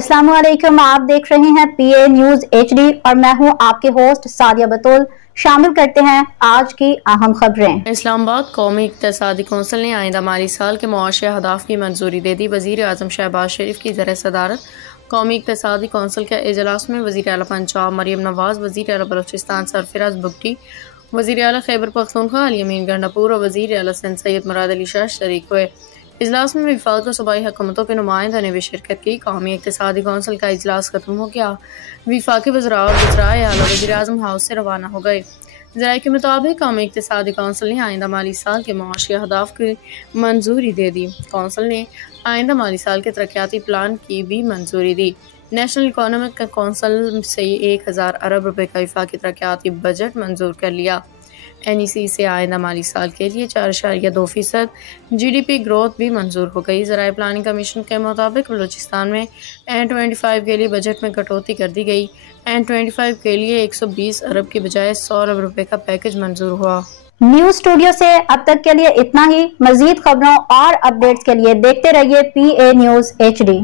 अस्सलाम वालेकुम। आप देख रहे हैं PA न्यूज HD और मैं हूं आपके होस्ट सादिया बतूल। शामिल करते हैं आज की अहम खबरें। इस्लामाबाद कौमी इक़्तिसादी कौंसिल ने आइंदा माली साल के मुआशी अहदाफ की मंजूरी दे दी। वज़ीर आज़म शहबाज शरीफ की ज़र सदारत कौमी इक़्तिसादी कौंसिल के इजलास में वज़ीर आला पंजाब मरियम नवाज, वज़ीर आला बलोचिस्तान सरफराज बुगटी, वज़ीर आला खैबर पख्तूनख्वा अली अमीन गंडापुर और वज़ीर आला सिंध सैयद मुराद अली शाह शरीक हुए। इजलास में वफाक और सूबाई हुकूमतों के नुमाइंदों ने भी शिरकत की। कौमी इक़्तिसादी कौंसिल का इजलास खत्म हो गया। वफाकी वज़रा और वज़राए आला वज़ीर आज़म हाउस से रवाना हो गए। ज़राए के मुताबिक कौमी इक़्तिसादी कौंसिल ने आइंदा माली साल के मुआशी अहदाफ की मंजूरी दे दी। कौंसिल ने आइंदा माली साल के तरक्याती प्लान की भी मंजूरी दी। नेशनल इकोनॉमिक कौंसिल से 1000 अरब रुपए का वफाकी तरक्याती बजट मंजूर कर लिया। NEC से आइंदा माली साल के लिए 4.2% GDP ग्रोथ भी मंजूर हो गई। ज़राए प्लानिंग कमीशन के मुताबिक बलूचिस्तान में N25 के लिए बजट में कटौती कर दी गई। N25 के लिए 120 अरब की बजाय 100 अरब रुपए का पैकेज मंजूर हुआ। न्यूज स्टूडियो से अब तक के लिए इतना ही। मजीद खबरों और अपडेट्स के लिए देखते रहिए PA न्यूज HD।